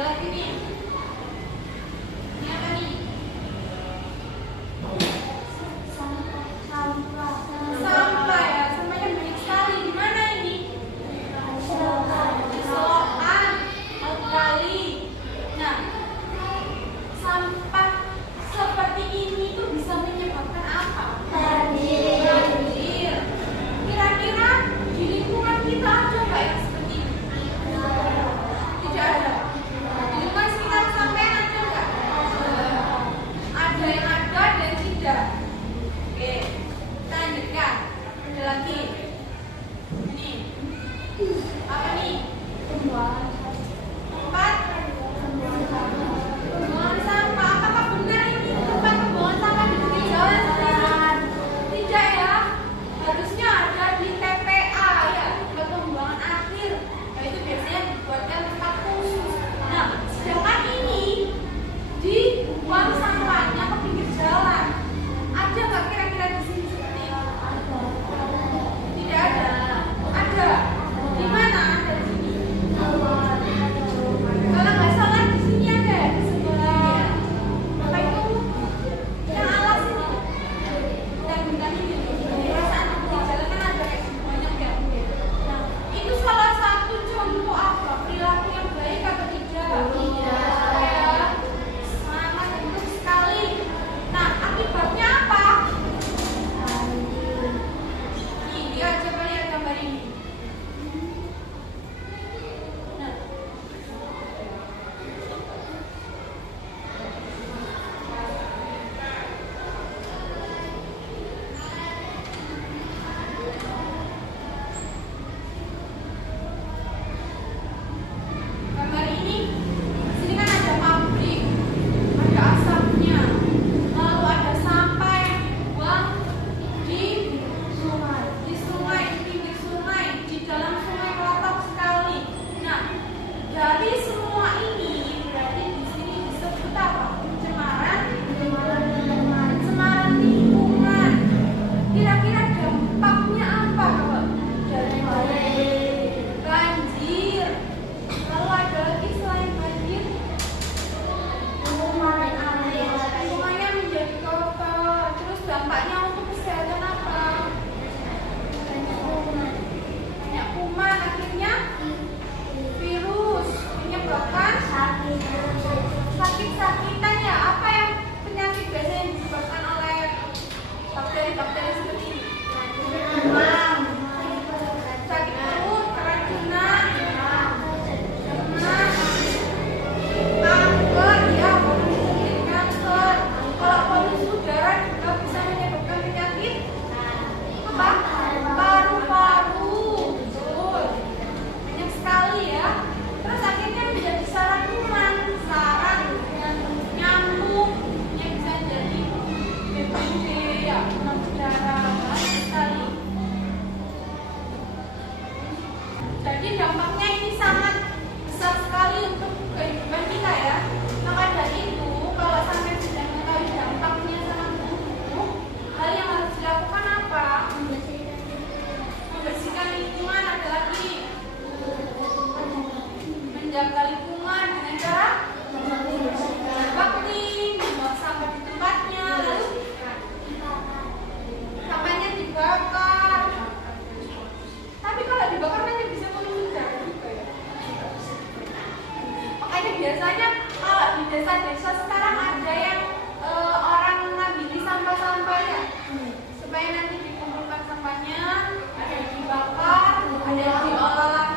lagi nih. Ini apa nih? Sampah ya, sampahnya banyak sekali. Di mana ini? Di selokan, kali. Nah, sampah seperti ini tuh bisa menyebabkan apa? Banjir. Kira-kira di lingkungan kita ada nggak yang seperti ini? Tidak ada. Di lingkungan sekitar sampean ada nggak? Ada yang ada dan tidak. Oke, kita lanjutkan. Ada lagi. Ini apa nih? Tempat pembuangan sampah. Apakah benar ini tempat pembuangan sampah di pinggir jalan? Tidak ya. Harusnya ada di TPA ya, tempat pembuangan akhir. Nah, itu biasanya dibuatkan tempat khusus. Nah, sedangkan ini dibuang sampahnya ke pinggir jalan. Ada nggak kira-kira di sini seperti ini? Tidak ada. Ada. Di mana? Ada di sini. Kalau nggak salah di sini ada ya, di sebelah apa itu? Yang alas ini. Bentang ini. Perasaan di jalan kan ada kayak banyak ya. Nah, itu salah satu contoh apa? Perilaku yang baik atau tidak? Tidak. Ya. Sangat buruk sekali. Nah, akibatnya apa? Ini dia, coba lihat gambar ini. Nah, gambar ini, sini kan ada pabrik, ada asapnya, lalu ada sampah yang dibuang di sungai, di pinggir sungai, di dalam sungai kotor sekali. Nah, dari semua ini berarti di sini disebut apa? Pencemaran lingkungan. Kira-kira dampaknya apa kalau dari banjir? Lalu ada lagi selain banjir, semuanya menjadi kotor. Terus dampaknya untuk kesehatan apa? Banyak kuman, akhirnya virus menyebabkan sakit-sakitan ya. Apa yang penyakit biasanya yang disebabkan oleh bakteri-bakteri seperti ini? Sakit perut, keracunan, demam, kanker, ya, penyakit kanker. Kalau polusi udara juga bisa menyebabkan penyakit apa? Paru-paru. Betul. Banyak sekali ya. Terus akhirnya menjadi sarang kuman, sarang nyamuk yang bisa jadi DBD, ya, demam berdarah, banyak sekali. Jadi dampaknya ini sangat besar sekali untuk kehidupan kita ya. Maka dari itu, kalau sampai sudah mengetahui dampaknya sangat buruk, hal yang harus dilakukan apa? Membersihkan lingkungan. Ada lagi menjaga lingkungan dengan cara berbakti, membuang sampah di tempatnya, lalu sampahnya dibakar. Tapi kalau dibakar nanti bisa polusi udara juga ya. Makanya biasanya kalau di desa-desa sekarang ada yang orang ngambil sampah-sampahnya supaya nanti dikumpulkan sampahnya, ada yang dibakar, ada yang diolah